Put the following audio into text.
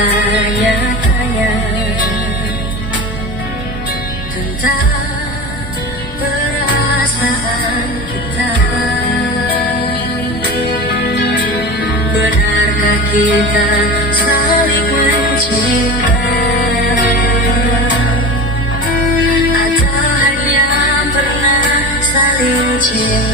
bertanya-tanya tentang perasaan kita. Benarkah kita saling mencinta, atau hanya pernah saling cinta?